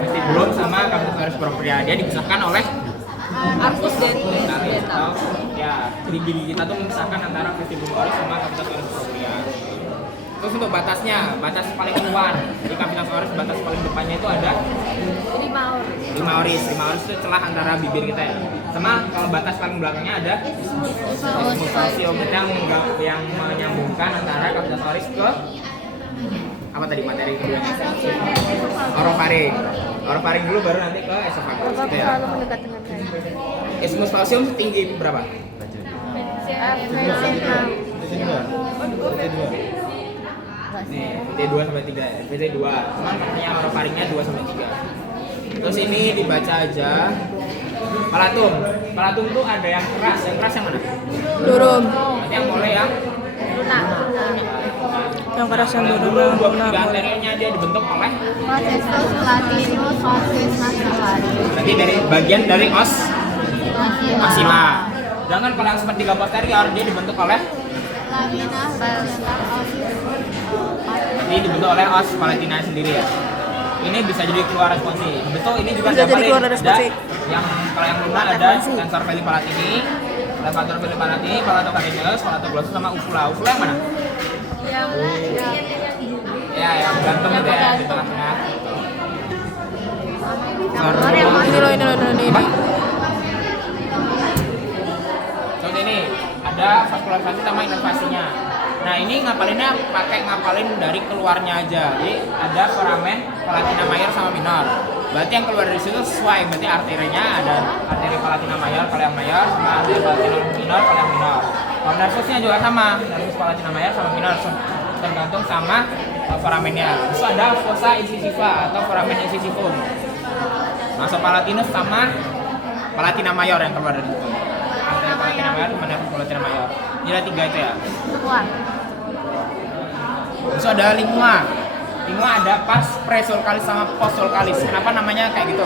Vestibulum sama cavitas oris propria. Dia dipisahkan oleh arcus dentalis. Ya, di gigi kita tuh memisahkan antara vestibulum oris sama cavitas oris propria. Terus untuk batasnya, batas paling keluar di cavitas oris, batas paling depannya itu ada 5 oris. 5 oris itu celah antara bibir kita ya. Sama kalau batas paling belakangnya ada isthmus falcium yang menyambungkan antara cavitas oris ke apa tadi materi keduanya? Orofaring. Orofaring dulu baru nanti ke esophagus gitu ya. Isthmus falcium tinggi berapa? Nih, VT2 sampai 3, VT2. Cuman makanya orofaringnya 2 sampai 3. Terus ini dibaca aja. Palatum. Palatum tuh ada yang keras yang mana? Durum. Nanti yang boleh yang Yang keras yang durum. dua ketiga anteriornya dia dibentuk oleh Processus platinus osis maxillaris. berarti dari bagian dari os maxilla. Sedangkan kalau yang sepertiga posterior dia dibentuk oleh Lamina palatina osis. ini dibentuk oleh os palatina sendiri ya. Ini bisa jadi keluar responsi. Betul, ini juga Bisa jadi keluar ada responsi. yang kalau yang lunar ada tensor veli palatini, levator veli palatini, palato carineus, palato glossus sama uvula. Uvula yang mana? Ya, yang gantung itu ya di tengah-tengah. Ini. Seperti ini ada vaskularisasi sama inervasinya. Nah ini ngapalinnya pakai ngapalin dari keluarnya aja. Jadi ada foramen palatina mayor sama minor. Berarti yang keluar dari situ sesuai. Berarti arterinya ada arteri palatina mayor kalau yang mayor sama arteri palatina minor kalau yang minor. Kalau nervusnya juga sama. Nervus palatina mayor sama minor tergantung sama foramennya. Terus ada fossa incisiva atau foramen incisivum. Masuk palatinus sama palatina mayor yang keluar dari situ. Arteri palatina mayor sama nervus palatina mayor. Ini ada 3 itu ya. Terus ada lingua. Lingua ada pas presulcalis sama postsulcalis. Kenapa namanya kayak gitu?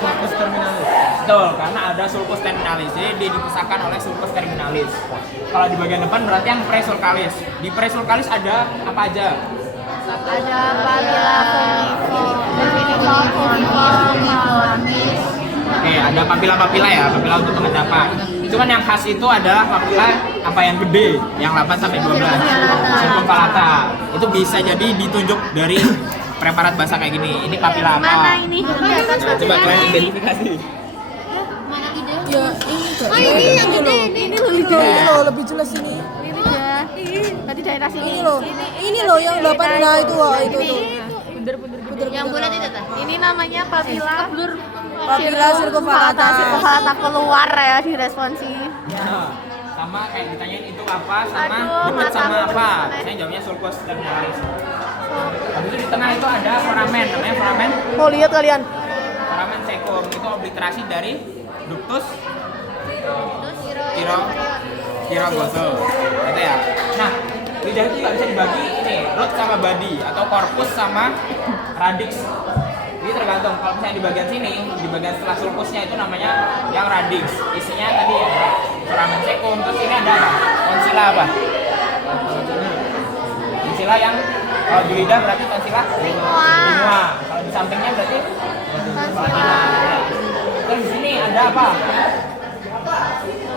Sulcus terminalis. Betul, karena ada sulcus terminalis. Jadi dia dipisahkan oleh sulcus terminalis. Kalau di bagian depan berarti yang presulcalis. Di presulcalis ada apa aja? Ada papilla Oke, ada papila-papila ya, papila untuk pengendapan. Cuman yang khas itu adalah papila apa yang gede, yang 8 sampai 12. Circumvallata. Itu bisa jadi ditunjuk dari preparat basah kayak gini. Ini papila apa? Mana ini? Nah, coba kalian identifikasi. Ya, ini kok. Ini yang gede, ini lebih Ini loh, lebih jelas ini. Ini ya. Tadi daerah sini. Ini loh yang 8 nah itu wah itu tuh. Yang bulat itu tah. Ini namanya papilla Papilla circumvallata. circumvallata keluar ya di responsi. Nah, sama kayak ditanyain itu apa sama Aduh, dekat sama mata apa. aku. Saya jawabnya sulcus terminalis. Habis itu di tengah itu ada foramen, namanya foramen Mau lihat kalian? foramen cecum. Itu obliterasi dari ductus tiroglossus. Gitu ya. Nah, lidah itu nggak bisa dibagi ini root sama body atau corpus sama radix. Ini tergantung. Kalau misalnya di bagian sini, di bagian setelah sulcusnya itu namanya yang radix. Isinya tadi ya foramen cecum. Terus ini ada apa? Tonsila apa? Tonsila yang kalau di lidah berarti tonsila lingua. Kalau di sampingnya berarti palatina. Terus di sini ada apa?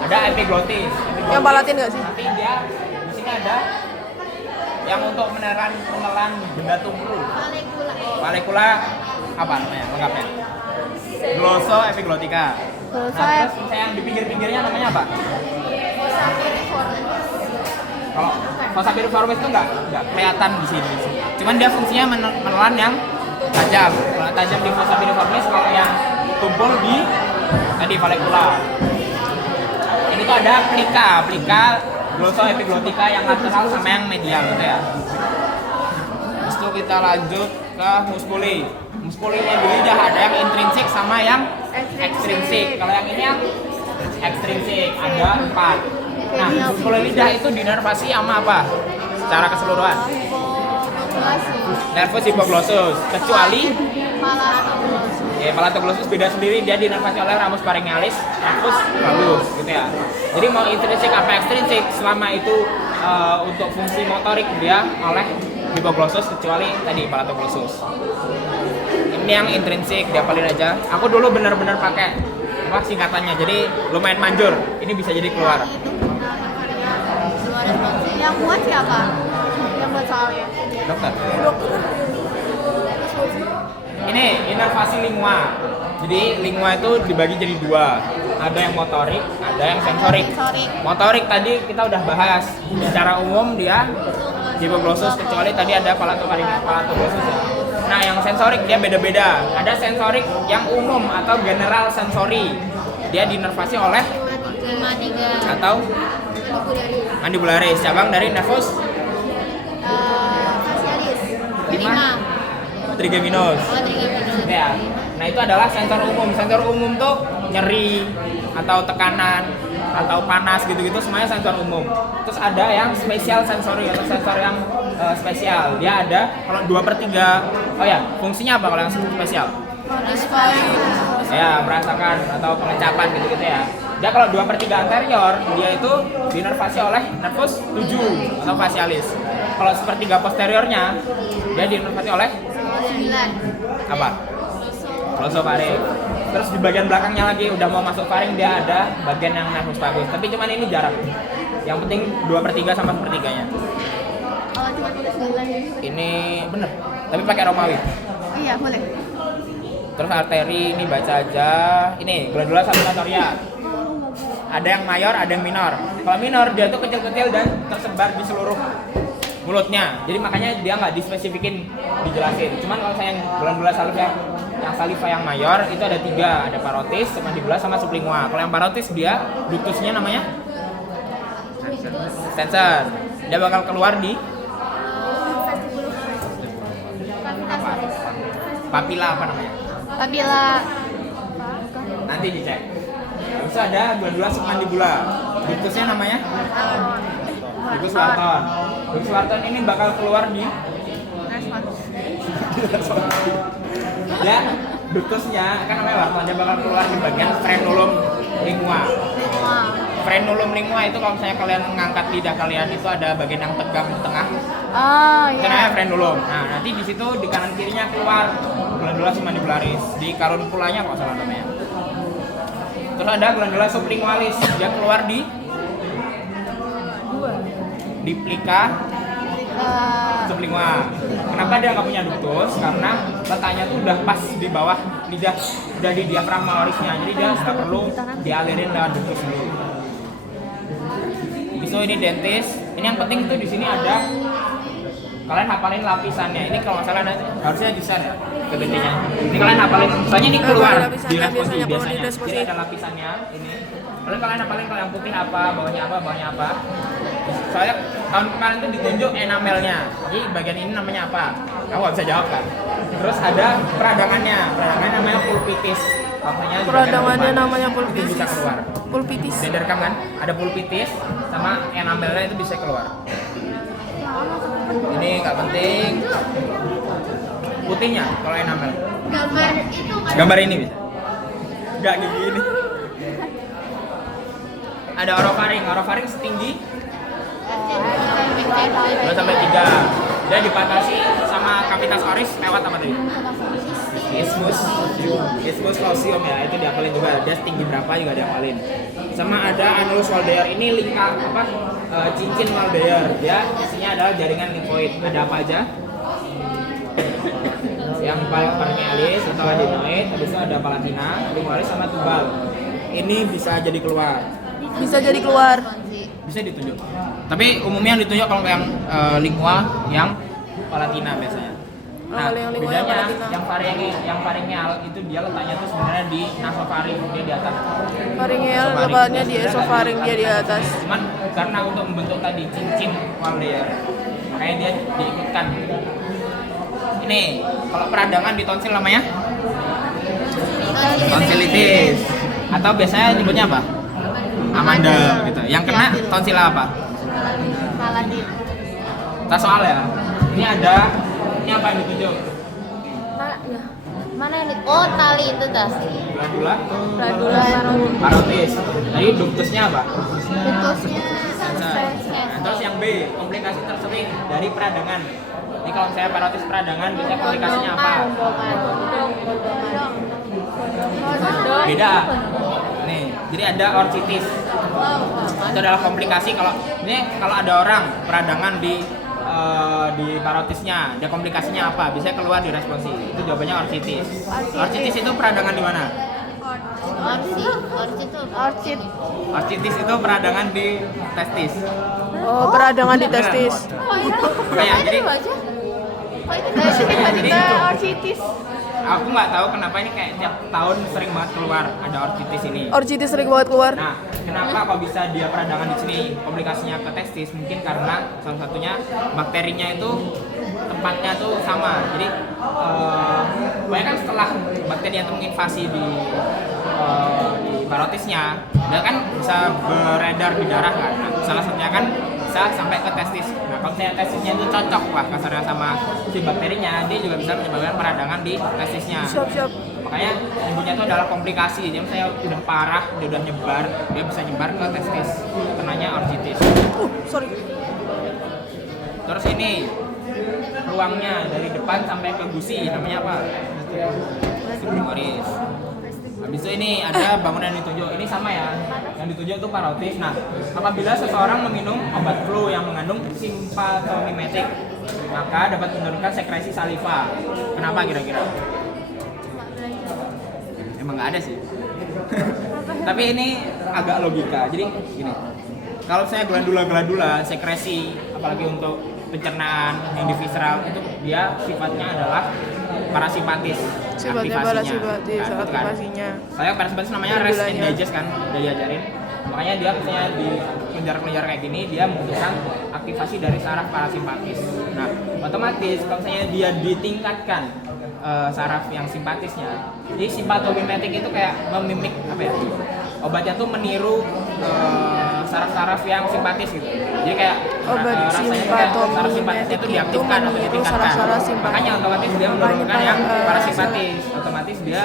Ada epiglottis. Yang palatin nggak sih? Nanti dia di sini ada yang untuk menelan benda tumpul. Valecula apa namanya? Lengkapnya. Glosso epiglottica. Nah, terus yang di pinggir-pinggirnya namanya apa? Kalau fossa piriformis itu nggak kelihatan di sini. Cuman dia fungsinya menelan yang tajam. Kalau tajam di fossa piriformis, kalau yang tumpul di tadi valecula. Ini tuh ada plika glosso epiglottica yang lateral sama yang medial gitu ya. Terus itu kita lanjut ke muskuli. Muskulinya di lidah ada yang intrinsik sama yang ekstrinsik. Kalau yang ini yang ekstrinsik ada 4. Nah, muskul lidah itu dinervasi sama apa? Secara keseluruhan. Nervus hipoglossus, kecuali palatoglossus beda sendiri, dia dinervasi oleh ramus pharyngalis, nervus valgus gitu ya. Jadi mau intrinsik apa ekstrinsik, selama itu untuk fungsi motorik dia oleh hipoglossus kecuali tadi palatoglossus. Ini yang intrinsik, diapalin aja. Aku dulu benar-benar pakai apa singkatannya, jadi lumayan manjur. Ini bisa jadi keluar. Yang buat siapa? Yang buat soalnya? Dokter. Ini inervasi lingua. Jadi lingua itu dibagi jadi dua. Ada yang motorik, ada yang sensorik. Motorik tadi kita udah bahas. Secara umum dia hipoglossus kecuali tadi ada palatoglossus ya. Nah, yang sensorik dia beda-beda. Ada sensorik yang umum atau general sensory. Dia dinervasi oleh 53 atau mandibularis, cabang dari nervus facialis. 5. trigeminus. Trigeminus. Ya. Nah, itu adalah sensor umum. Sensor umum tuh nyeri atau tekanan atau panas gitu-gitu semuanya sensor umum. Terus ada yang spesial sensory atau sensor yang spesial. Dia ada kalau 2/3. Oh ya, fungsinya apa kalau yang spesial? Ya, merasakan atau pengecapan gitu-gitu ya. Dia kalau 2/3 anterior, dia itu dinervasi oleh nervus 7 atau facialis. Kalau 1/3 posteriornya, dia dinervasi oleh 9. apa? Glossofaring. Terus di bagian belakangnya lagi udah mau masuk faring dia ada bagian yang nervus vagus. Tapi cuman ini jarang. Yang penting 2/3 sama 1/3-nya. Oh, cuma tulis 9. Ini bener. Tapi pakai Romawi. Iya, boleh. Terus arteri ini baca aja. Ini glandula salivatoria. Ada yang mayor, ada yang minor. Kalau minor dia tuh kecil-kecil dan tersebar di seluruh mulutnya. Jadi makanya dia nggak dispesifikin, dijelasin. Cuman kalau saya yang glandula saliva yang saliva yang mayor itu ada 3, ada parotis, mandibula sama sublingual. Kalau yang parotis dia ductusnya namanya sensor. Dia bakal keluar di papila apa namanya? Papila. Nanti dicek. Terus ada glandula submandibula. Ductusnya namanya ductus Wharton. Ductus Wharton ini bakal keluar di ya, ductusnya kan namanya Wharton, dia bakal keluar di bagian frenulum lingua. Frenulum lingua itu kalau misalnya kalian mengangkat lidah kalian itu ada bagian yang tegak di tengah. Oh, Itu namanya frenulum. Nah, nanti di situ di kanan kirinya keluar glandula submandibularis, di carunculanya kalau salah namanya. Terus ada glandula sublingualis, dia keluar di plica sublingual. Kenapa dia nggak punya ductus? Karena letaknya tuh udah pas di bawah lidah, udah di diafragma orisnya, jadi dia nggak perlu dialirin lewat ductus dulu. Itu ini dentis. Ini yang penting tuh di sini ada kalian hafalin lapisannya. Ini kalau nggak salah harusnya desain ya kegentingnya. Ini kalian hafalin, soalnya ini keluar di responsi biasanya. Jadi ada lapisannya ini. Lalu kalian hafalin kalau yang putih apa, bawahnya apa, bawahnya apa. Soalnya tahun kemarin tuh ditunjuk enamelnya. Jadi bagian ini namanya apa? Kamu nggak bisa jawab kan? Terus ada peradangannya. Peradangannya namanya pulpitis. Makanya Peradangannya namanya itu pulpitis. bisa keluar. Pulpitis. Dan direkam kan? Ada pulpitis sama enamelnya itu bisa keluar. Ini nggak penting. Putihnya kalau enamel. Gambar itu kan. Gambar ini bisa. Nggak gigi ini. Ada orofaring. Orofaring setinggi 2 sampai 3. Dia dipatasi sama cavitas oris lewat apa tadi? Isthmus clausium ya, itu diapalin juga. Dia setinggi berapa juga diapalin. Sama ada annulus Waldeyer, ini lingkar apa? Cincin Waldeyer. Dia isinya adalah jaringan limfoid. Ada apa aja? Yang parenchymalis atau adenoid, habis itu ada palatina, lingualis sama tubal. Ini bisa jadi keluar. Bisa jadi keluar. Bisa ditunjuk. Tapi umumnya yang ditunjuk kalau yang lingua, yang palatina biasanya. Nah, Kalau yang lingua, yang bedanya palatina. yang faringeal itu dia letaknya tuh sebenarnya di nasofaring, dia di atas. Faringeal letaknya di esofaring, dia di atas. Cuman karena untuk membentuk tadi cincin Waldeyer, makanya dia diikutkan. Ini kalau peradangan di tonsil namanya tonsilitis, atau biasanya nyebutnya apa? Amandel gitu. Yang kena tonsil apa? Paladin. Tas soal ya. Ini ada, ini apa yang ditunjuk? Mana ini? Oh, tali itu tas. Glandula Glandula parotis. Tadi ductusnya apa? Ductusnya Sensor. Nah, terus yang B B. Komplikasi tersering dari peradangan. Ini kalau saya parotis peradangan, biasanya komplikasinya apa? Beda. Nih, jadi ada orchitis. Itu adalah komplikasi kalau ada orang peradangan di parotisnya, ada komplikasinya apa? Biasanya keluar di responsi. Itu jawabannya orchitis. Orchitis itu peradangan di mana? Orchitis itu peradangan di testis. Oh, peradangan di testis. Kayak jadi Tiba-tiba orchitis. aku nggak tahu kenapa ini kayak tiap tahun sering banget keluar ada orchitis ini. Orchitis sering banget keluar. Nah, kenapa kok bisa dia peradangan di sini komplikasinya ke testis? Mungkin karena salah satunya bakterinya itu tempatnya tuh sama. Jadi pokoknya kan setelah bakteri itu menginvasi di parotisnya, dia kan bisa beredar di darah kan. Nah, salah satunya kan bisa sampai ke testis. Nah, kalau misalnya testisnya itu cocok lah kasarnya sama si bakterinya, dia juga bisa menyebabkan peradangan di testisnya. Siap. Makanya nyebutnya itu adalah komplikasi. Jadi misalnya udah parah, dia udah nyebar, dia bisa nyebar ke testis. Kenanya orchitis. Sorry. Terus ini ruangnya dari depan sampai ke gusi, namanya apa? Femoris. Habis itu ini ada bangunan yang ditunjuk. Ini sama ya. Yang ditunjuk itu parotis. Nah, apabila seseorang meminum obat flu yang mengandung simpatomimetik, maka dapat menurunkan sekresi saliva. Kenapa kira-kira? Emang nggak ada sih. Tapi ini agak logika. Jadi gini. Kalau saya glandula sekresi, apalagi untuk pencernaan yang di visceral, itu dia sifatnya adalah parasimpatis. Sifatnya parasimpatis, aktivasinya. Saya parasimpatis namanya rest and digest kan, udah diajarin. Makanya dia misalnya di kelenjar-kelenjar kayak gini, dia membutuhkan aktivasi dari saraf parasimpatis. Nah, otomatis kalau misalnya dia ditingkatkan saraf yang simpatisnya, jadi simpatomimetik itu kayak memimik apa ya? Obatnya tuh meniru saraf-saraf yang simpatis gitu. Jadi kayak obat saraf simpatisnya itu diaktifkan atau ditingkatkan. Makanya otomatis dia menurunkan yang parasimpatis. Otomatis dia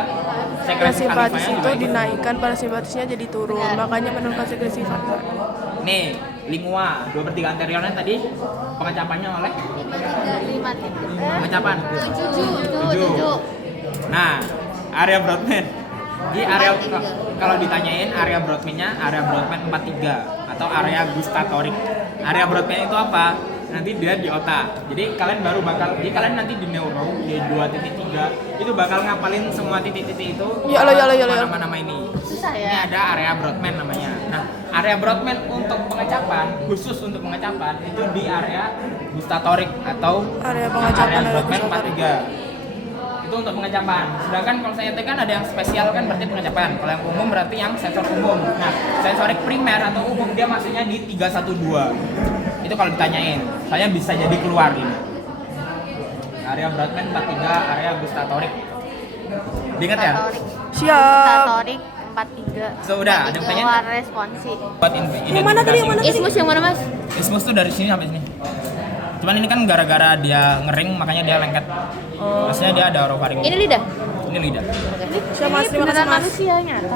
sekresi Parasimpatis salivanya itu juga dinaikkan, parasimpatisnya jadi turun. Makanya menurunkan sekresi saliva. Nih, lingua 2/3 anteriornya tadi pengecapannya oleh 5. pengecapan 7. Nah, area Brodmann. Di area kalau ditanyain area Brodmann-nya area Brodmann 43 atau area gustatorik. Area Brodmann itu apa? Nanti dia di otak. Jadi kalian kalian nanti di neuro di 2.3 itu bakal ngapalin semua titik-titik itu. Ya Allah. Nama-nama ini. Susah Ini ya. ada area Brodmann namanya. Nah, area Brodmann untuk pengecapan, khusus untuk pengecapan itu di area gustatorik atau Area pengecapan area area Brodmann gustatorik. 43. Itu untuk pengecapan. Sedangkan kalau saya kan ada yang spesial kan berarti pengecapan. Kalau yang umum berarti yang sensor umum. Nah, sensorik primer atau umum dia maksudnya di 312. Itu kalau ditanyain, saya bisa jadi keluar ini. Area Brodmann 43, area gustatorik. Diingat ya? Siap. Gustatorik 43. So, udah, ada yang tanya? Keluar responsi. Buat Yang mana tadi, yang mana? Ismus yang mana, Mas? Ismus tuh dari sini sampai sini. Cuman ini kan gara-gara dia ngering makanya dia lengket. Maksudnya dia ada orofaring. Ini lidah. Ini lidah. Siap, Mas. Terima kasih, Beneran Mas. manusia nyata.